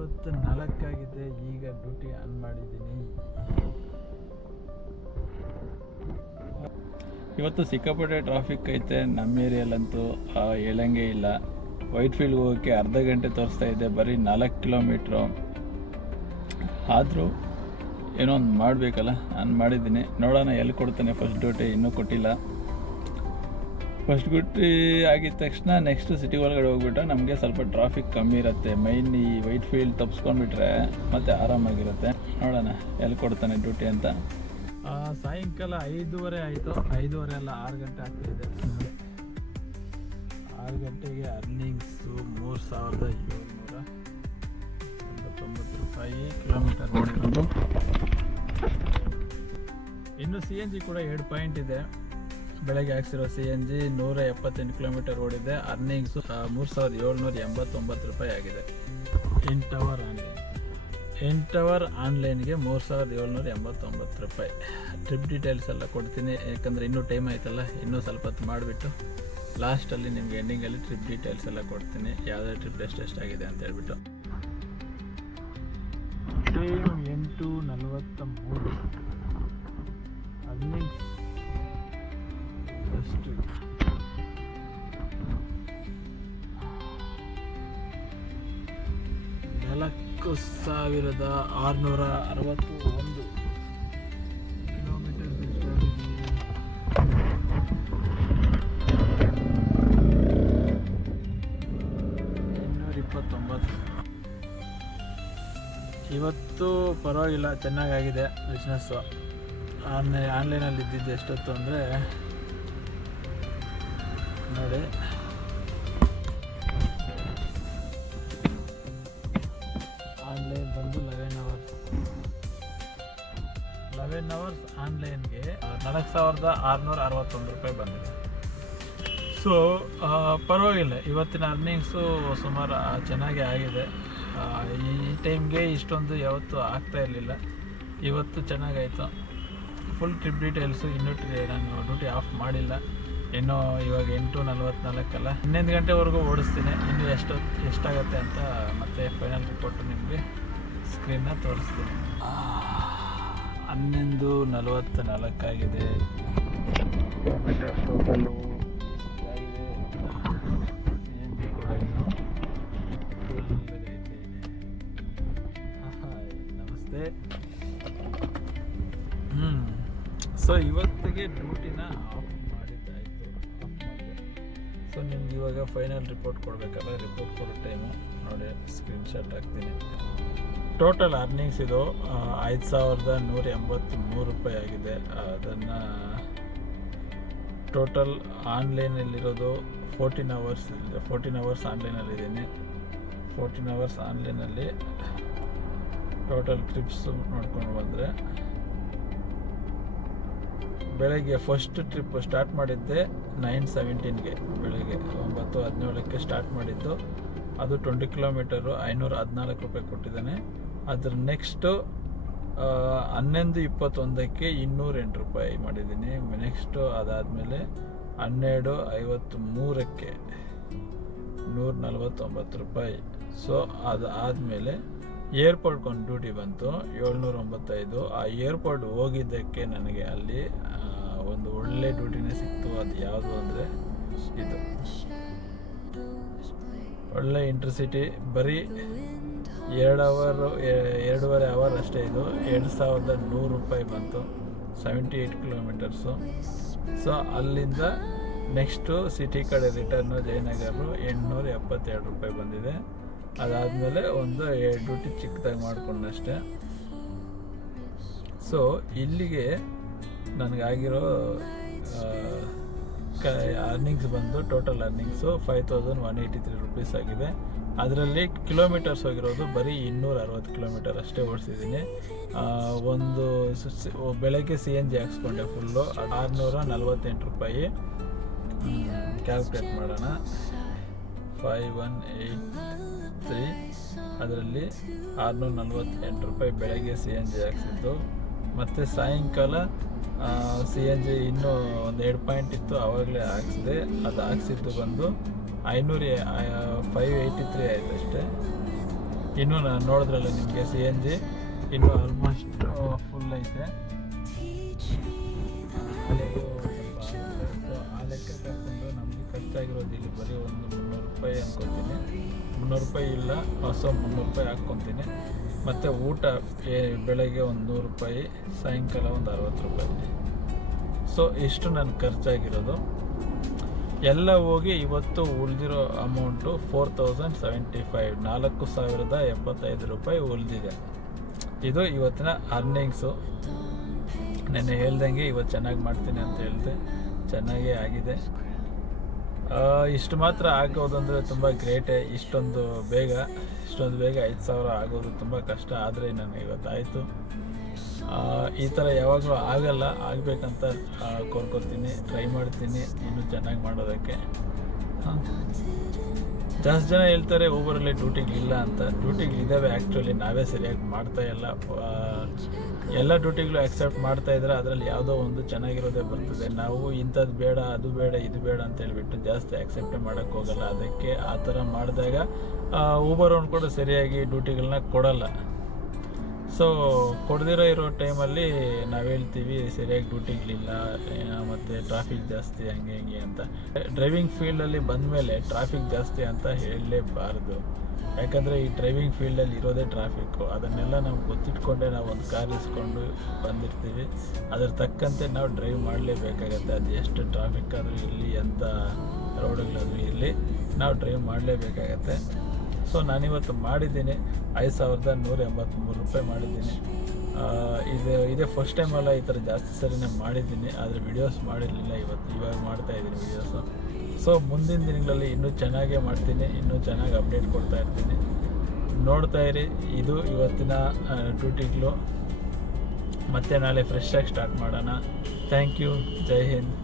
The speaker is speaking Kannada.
54 ಈಗ ಡ್ಯೂಟಿ ಆನ್ ಮಾಡಿದ್ದೀನಿ. ಇವತ್ತು ಸಿಕ್ಕಾಪಟ್ಟೆ ಟ್ರಾಫಿಕ್ ಐತೆ ನಮ್ಮ ಏರಿಯಲ್ಲಂತೂ, ಹೇಳಂಗೆ ಇಲ್ಲ. ವೈಟ್ ಫೀಲ್ಡ್ಗೆ ಹೋಗೋಕ್ಕೆ ಅರ್ಧ ಗಂಟೆ ತೋರಿಸ್ತಾ ಇದೆ, ಬರೀ 4 ಕಿಲೋಮೀಟ್ರು. ಆದರೂ ಏನೋ ಒಂದು ಮಾಡಬೇಕಲ್ಲ, ನಾನು ಮಾಡಿದ್ದೀನಿ. ನೋಡೋಣ ಎಲ್ಲಿ ಕೊಡ್ತಾನೆ. ಫಸ್ಟ್ ಡ್ಯೂಟಿ ಇನ್ನೂ ಕೊಟ್ಟಿಲ್ಲ. ಫಸ್ಟ್ ಡ್ಯೂಟಿ ಆಗಿದ ತಕ್ಷಣ ನೆಕ್ಸ್ಟ್ ಸಿಟಿ ಒಳಗಡೆ ಹೋಗ್ಬಿಟ್ರೆ ನಮಗೆ ಸ್ವಲ್ಪ ಟ್ರಾಫಿಕ್ ಕಮ್ಮಿ ಇರುತ್ತೆ. ಮೈನ್ ಈ ವೈಟ್ ಫೀಲ್ಡ್ ತಪ್ಪಿಸ್ಕೊಂಡ್ಬಿಟ್ರೆ ಮತ್ತೆ ಆರಾಮಾಗಿರುತ್ತೆ. ನೋಡೋಣ ಎಲ್ಲಿ ಕೊಡ್ತಾನೆ ಡ್ಯೂಟಿ ಅಂತ. ಸಾಯಂಕಾಲ 5:30 ಆಯಿತು. 5:30 ಅಲ್ಲ, 6 ಗಂಟೆ ಆಗ್ತಾಯಿದೆ. 6 ಗಂಟೆಗೆ ಅರ್ನಿಂಗ್ಸು 3789 ರೂಪಾಯಿ ಕಿಲೋಮೀಟರ್ ಓಡಿರೋದು. ಇನ್ನು CNG ಕೂಡ 2 ಪಾಯಿಂಟ್ ಇದೆ. ಬೆಳಗ್ಗೆ ಹಾಕ್ಸಿರೋ CNG 178 ಕಿಲೋಮೀಟರ್ ಓಡಿದೆ. ಅರ್ನಿಂಗ್ಸು 3789 ರೂಪಾಯಿ ಆಗಿದೆ. 8 ಅವರ್ ಆನ್ಲೈನ್. 8 ಅವರ್ ಆನ್ಲೈನ್ಗೆ 3789 ರೂಪಾಯಿ. ಟ್ರಿಪ್ ಡೀಟೇಲ್ಸ್ ಎಲ್ಲ ಕೊಡ್ತೀನಿ, ಯಾಕಂದರೆ ಇನ್ನೂ ಟೈಮ್ ಆಯ್ತಲ್ಲ. ಇನ್ನೂ ಸ್ವಲ್ಪ ಹೊತ್ತು ಮಾಡಿಬಿಟ್ಟು ಲಾಸ್ಟಲ್ಲಿ ನಿಮ್ಗೆ ಎಂಡಿಂಗಲ್ಲಿ ಟ್ರಿಪ್ ಡೀಟೇಲ್ಸ್ ಎಲ್ಲ ಕೊಡ್ತೀನಿ, ಯಾವುದೇ ಟ್ರಿಪ್ ಎಷ್ಟೆಷ್ಟಾಗಿದೆ ಅಂತ ಹೇಳ್ಬಿಟ್ಟು. ಟೈಮ್ 8:43. ಅರ್ನಿಂಗ್ಸ್ ಅಷ್ಟು 4661 ಕಿಲೋಮೀಟರ್. 229. ಇವತ್ತು ಪರವಾಗಿಲ್ಲ, ಚೆನ್ನಾಗಾಗಿದೆ ಬಿಸ್ನೆಸ್ಸು. ಆನ್ಲೈನಲ್ಲಿ ಇದ್ದಿದ್ದು ಎಷ್ಟೊತ್ತು ಅಂದರೆ ನೋಡಿ, ಆನ್ಲೈನ್ ಬಂದು 11 ಅವರ್ಸ್ ಆನ್ಲೈನ್ಗೆ 4661 ರೂಪಾಯಿ ಬಂದಿದೆ. ಸೊ ಪರವಾಗಿಲ್ಲ, ಇವತ್ತಿನ ಅರ್ನಿಂಗ್ಸು ಸುಮಾರು ಚೆನ್ನಾಗೇ ಆಗಿದೆ. ಈ ಟೈಮ್ಗೆ ಇಷ್ಟೊಂದು ಯಾವತ್ತೂ ಆಗ್ತಾ ಇರಲಿಲ್ಲ, ಇವತ್ತು ಚೆನ್ನಾಗಾಯಿತು. ಫುಲ್ ಟ್ರಿಪ್ ಡೀಟೇಲ್ಸು ಇನ್ನೂ ನಾನು ಡ್ಯೂಟಿ ಆಫ್ ಮಾಡಿಲ್ಲ. ಇನ್ನೂ ಇವಾಗ 8:44 ಅಲ್ಲ, 11 ಗಂಟೆವರೆಗೂ ಓಡಿಸ್ತೀನಿ. ಇನ್ನು ಎಷ್ಟಾಗತ್ತೆ ಅಂತ ಮತ್ತೆ ಫೈನಲ್ ರಿಪೋರ್ಟು ನಿಮಗೆ ಸ್ಕ್ರೀನ್ನ ತೋರಿಸ್ತೀನಿ. 11:44 ಆಗಿದೆ. ಟೋಟಲು ಆಗಿದೆ. CNG ಕೂಡ ಇನ್ನೂ ಫುಲ್ ಐತೆ. ನಮಸ್ತೆ. ಸೊ ಇವತ್ತಿಗೆ ಡ್ಯೂಟಿನ ಆಫ್ ಮಾಡಿದ್ದಾಯಿತು. ಸೊ ನಿಮ್ಗೆ ಇವಾಗ ಫೈನಲ್ ರಿಪೋರ್ಟ್ ಕೊಡಬೇಕಲ್ಲ, ರಿಪೋರ್ಟ್ ಕೊಡೋ ಟೈಮು ನೋಡಿ ಸ್ಕ್ರೀನ್ಶಾಟ್ ಹಾಕ್ತೀನಿ. ಟೋಟಲ್ ಅರ್ನಿಂಗ್ಸ್ ಇದು 5183 ರೂಪಾಯಿ ಆಗಿದೆ. ಅದನ್ನು ಟೋಟಲ್ ಆನ್ಲೈನಲ್ಲಿರೋದು 14 ಅವರ್ಸ್ ಇದೆ. 14 ಅವರ್ಸ್ ಆನ್ಲೈನಲ್ಲಿದ್ದೀನಿ. 14 ಅವರ್ಸ್ ಆನ್ಲೈನಲ್ಲಿ ಟೋಟಲ್ ಟ್ರಿಪ್ಸು ನೋಡ್ಕೊಂಡು ಬಂದರೆ, ಬೆಳಗ್ಗೆ ಫಸ್ಟ್ ಟ್ರಿಪ್ ಸ್ಟಾರ್ಟ್ ಮಾಡಿದ್ದೆ 9:17ಗೆ, ಬೆಳಗ್ಗೆ 9:17ಕ್ಕೆ ಸ್ಟಾರ್ಟ್ ಮಾಡಿದ್ದು. ಅದು 20 ಕಿಲೋಮೀಟರು 514 ರೂಪಾಯಿ ಕೊಟ್ಟಿದ್ದಾನೆ. ಅದ್ರ ನೆಕ್ಸ್ಟು 11:21ಕ್ಕೆ 208 ರೂಪಾಯಿ ಮಾಡಿದ್ದೀನಿ. ನೆಕ್ಸ್ಟು ಅದಾದಮೇಲೆ 12:53ಕ್ಕೆ 149 ರೂಪಾಯಿ. ಸೊ ಅದಾದಮೇಲೆ ಏರ್ಪೋರ್ಟ್ಗೊಂದು ಡ್ಯೂಟಿ ಬಂತು 795. ಆ ಏರ್ಪೋರ್ಟ್ ಹೋಗಿದ್ದಕ್ಕೆ ನನಗೆ ಅಲ್ಲಿ ಒಂದು ಒಳ್ಳೆ ಡ್ಯೂಟಿನೇ ಸಿಕ್ತು. ಅದು ಯಾವುದು ಅಂದರೆ ಇದು ಒಳ್ಳೆ ಇಂಟರ್ಸಿಟಿ. ಬರೀ 2.5 ಅವರ್ ಅಷ್ಟೇ. ಇದು 2100 ರೂಪಾಯಿ ಬಂತು, 78 ಕಿಲೋಮೀಟರ್ಸು. ಸೊ ಅಲ್ಲಿಂದ ನೆಕ್ಸ್ಟು ಸಿಟಿ ಕಡೆ ರಿಟರ್ನು ಜಯನಗರ 872 ರೂಪಾಯಿ ಬಂದಿದೆ. ಅದಾದಮೇಲೆ ಒಂದು 2 ಡ್ಯೂಟಿ ಚಿಕ್ಕದಾಗಿ ಮಾಡಿಕೊಂಡಷ್ಟೆ. ಸೊ ಇಲ್ಲಿಗೆ ನನಗಾಗಿರೋ ಅರ್ನಿಂಗ್ಸ್ ಬಂದು ಟೋಟಲ್ ಅರ್ನಿಂಗ್ಸು 5183 ರೂಪೀಸ್ ಆಗಿದೆ. ಅದರಲ್ಲಿ ಕಿಲೋಮೀಟರ್ಸ್ ಹೋಗಿರೋದು ಬರೀ 260 ಕಿಲೋಮೀಟರ್ ಅಷ್ಟೇ ಓಡಿಸಿದ್ದೀನಿ. ಒಂದು ಬೆಳಗ್ಗೆ CNG ಹಾಕ್ಸ್ಕೊಂಡೆ ಫುಲ್ಲು 648 ರೂಪಾಯಿ. ಕ್ಯಾಲ್ಕುಲೇಟ್ ಮಾಡೋಣ. 5183 ಅದರಲ್ಲಿ 648 ರೂಪಾಯಿ ಬೆಳಗ್ಗೆ CNG ಹಾಕ್ಸಿದ್ದು. ಮತ್ತು ಸಾಯಂಕಾಲ CNG ಇನ್ನೂ ಒಂದು 2 ಪಾಯಿಂಟ್ ಇತ್ತು, ಆವಾಗಲೇ ಹಾಕ್ಸಿದೆ. ಅದು ಹಾಕ್ಸಿದ್ದು ಬಂದು 583 ಆಯಿತು ಅಷ್ಟೇ. ಇನ್ನೂ ನಾನು ನೋಡಿದ್ರಲ್ಲ ನಿಮಗೆ CNG ಇನ್ನೂ ಆಲ್ಮೋಸ್ಟ್ ಫುಲ್ ಐತೆ. ಆ ಲೆಕ್ಕ ಕರ್ಕೊಂಡು ನಮಗೆ ಖರ್ಚಾಗಿರೋದು ಇಲ್ಲಿ ಬರೀ ಒಂದು 300 ರೂಪಾಯಿ ಅನ್ಕೊತೀನಿ. 300 ರೂಪಾಯಿ ಇಲ್ಲ, ಹೊಸ 300 ರೂಪಾಯಿ ಹಾಕ್ಕೊತೀನಿ. ಮತ್ತು ಊಟ ಬೆಳಗ್ಗೆ ಒಂದು 100 ರೂಪಾಯಿ, ಸಾಯಂಕಾಲ ಒಂದು 60 ರೂಪಾಯಿ. ಸೊ ಇಷ್ಟು ನನ್ನ ಖರ್ಚಾಗಿರೋದು ಎಲ್ಲ ಹೋಗಿ. ಇವತ್ತು ಉಳಿದಿರೋ ಅಮೌಂಟು 4075, 4075 ರೂಪಾಯಿ ಉಳಿದಿದೆ. ಇದು ಇವತ್ತಿನ ಅರ್ನಿಂಗ್ಸು. ನೆನ್ನೆ ಹೇಳ್ದಂಗೆ ಇವತ್ತು ಚೆನ್ನಾಗಿ ಮಾಡ್ತೀನಿ ಅಂತ ಹೇಳಿದೆ, ಚೆನ್ನಾಗೇ ಆಗಿದೆ. ಇಷ್ಟು ಮಾತ್ರ ಆಗೋದು ಅಂದರೆ ತುಂಬ ಗ್ರೇಟೇ. ಇಷ್ಟೊಂದು ಬೇಗ 5,000 ಆಗೋದು ತುಂಬ ಕಷ್ಟ. ಆದರೆ ನನಗೆ ಇವತ್ತಾಯಿತು. ಈ ಥರ ಯಾವಾಗಲೂ ಆಗಲ್ಲ, ಆಗಬೇಕಂತ ಕೋರ್ಕೊತೀನಿ, ಟ್ರೈ ಮಾಡ್ತೀನಿ ಇನ್ನೂ ಚೆನ್ನಾಗಿ ಮಾಡೋದಕ್ಕೆ. ಜಾಸ್ತಿ ಜನ ಹೇಳ್ತಾರೆ ಊಬರಲ್ಲಿ ಡ್ಯೂಟಿಗಳಿಲ್ಲ ಅಂತ. ಡ್ಯೂಟಿಗಳಿದ್ದಾವೆ ಆ್ಯಕ್ಚುಲಿ, ನಾವೇ ಸರಿಯಾಗಿ ಮಾಡ್ತಾ ಇಲ್ಲ. ಎಲ್ಲ ಡ್ಯೂಟಿಗಳು ಆಕ್ಸೆಪ್ಟ್ ಮಾಡ್ತಾ ಇದ್ದಾರೆ, ಅದರಲ್ಲಿ ಯಾವುದೋ ಒಂದು ಚೆನ್ನಾಗಿರೋದೇ ಬರ್ತದೆ. ನಾವು ಇಂಥದ್ದು ಬೇಡ, ಅದು ಬೇಡ, ಇದು ಬೇಡ ಅಂತ ಹೇಳ್ಬಿಟ್ಟು ಜಾಸ್ತಿ ಆಕ್ಸೆಪ್ಟೇ ಮಾಡೋಕ್ಕೆ ಹೋಗಲ್ಲ. ಅದಕ್ಕೆ ಆ ಥರ ಮಾಡಿದಾಗ ಊಬರ್ ಅವ್ನು ಕೂಡ ಸರಿಯಾಗಿ ಡ್ಯೂಟಿಗಳನ್ನ ಕೊಡಲ್ಲ. ಸೊ ಕೊಡದಿರೋ ಇರೋ ಟೈಮಲ್ಲಿ ನಾವು ಹೇಳ್ತೀವಿ ಸರಿಯಾಗಿ ಡ್ಯೂಟಿಗಳಿಲ್ಲ ಮತ್ತು ಟ್ರಾಫಿಕ್ ಜಾಸ್ತಿ ಹಂಗೆ ಹಿಂಗೆ ಅಂತ. ಡ್ರೈವಿಂಗ್ ಫೀಲ್ಡಲ್ಲಿ ಬಂದಮೇಲೆ ಟ್ರಾಫಿಕ್ ಜಾಸ್ತಿ ಅಂತ ಹೇಳಲೇಬಾರ್ದು. ಯಾಕಂದರೆ ಈ ಡ್ರೈವಿಂಗ್ ಫೀಲ್ಡಲ್ಲಿ ಇರೋದೇ ಟ್ರಾಫಿಕ್ಕು. ಅದನ್ನೆಲ್ಲ ನಾವು ಗೊತ್ತಿಟ್ಕೊಂಡೇ ನಾವು ಒಂದು ಕಾರ್ ಇಸ್ಕೊಂಡು ಬಂದಿರ್ತೀವಿ. ಅದ್ರ ತಕ್ಕಂತೆ ನಾವು ಡ್ರೈವ್ ಮಾಡಲೇಬೇಕಾಗತ್ತೆ. ಅದು ಎಷ್ಟು ಟ್ರಾಫಿಕ್ ಆದರೂ ಇರಲಿ, ಎಂಥ ರೋಡ್ಗಳಾದರೂ ಇರಲಿ, ನಾವು ಡ್ರೈವ್ ಮಾಡಲೇಬೇಕಾಗತ್ತೆ. ಸೊ ನಾನಿವತ್ತು ಮಾಡಿದ್ದೀನಿ 5,183 ರೂಪಾಯಿ ಮಾಡಿದ್ದೀನಿ. ಇದೇ ಫಸ್ಟ್ ಟೈಮಲ್ಲ ಈ ಥರ ಜಾಸ್ತಿ ಸರಿನೇ ಮಾಡಿದ್ದೀನಿ, ಆದರೆ ವಿಡಿಯೋಸ್ ಮಾಡಿರಲಿಲ್ಲ. ಇವಾಗ ಮಾಡ್ತಾಯಿದ್ದೀನಿ ವಿಡಿಯೋಸು. ಸೊ ಮುಂದಿನ ದಿನಗಳಲ್ಲಿ ಇನ್ನೂ ಚೆನ್ನಾಗೇ ಮಾಡ್ತೀನಿ, ಇನ್ನೂ ಚೆನ್ನಾಗಿ ಅಪ್ಡೇಟ್ ಕೊಡ್ತಾ ಇರ್ತೀನಿ. ನೋಡ್ತಾ ಇರಿ. ಇದು ಇವತ್ತಿನ ಡ್ಯೂಟಿಗಳು. ಮತ್ತೆ ನಾಳೆ ಫ್ರೆಶ್ ಆಗಿ ಸ್ಟಾರ್ಟ್ ಮಾಡೋಣ. Thank you. ಜೈ ಹಿಂದ್.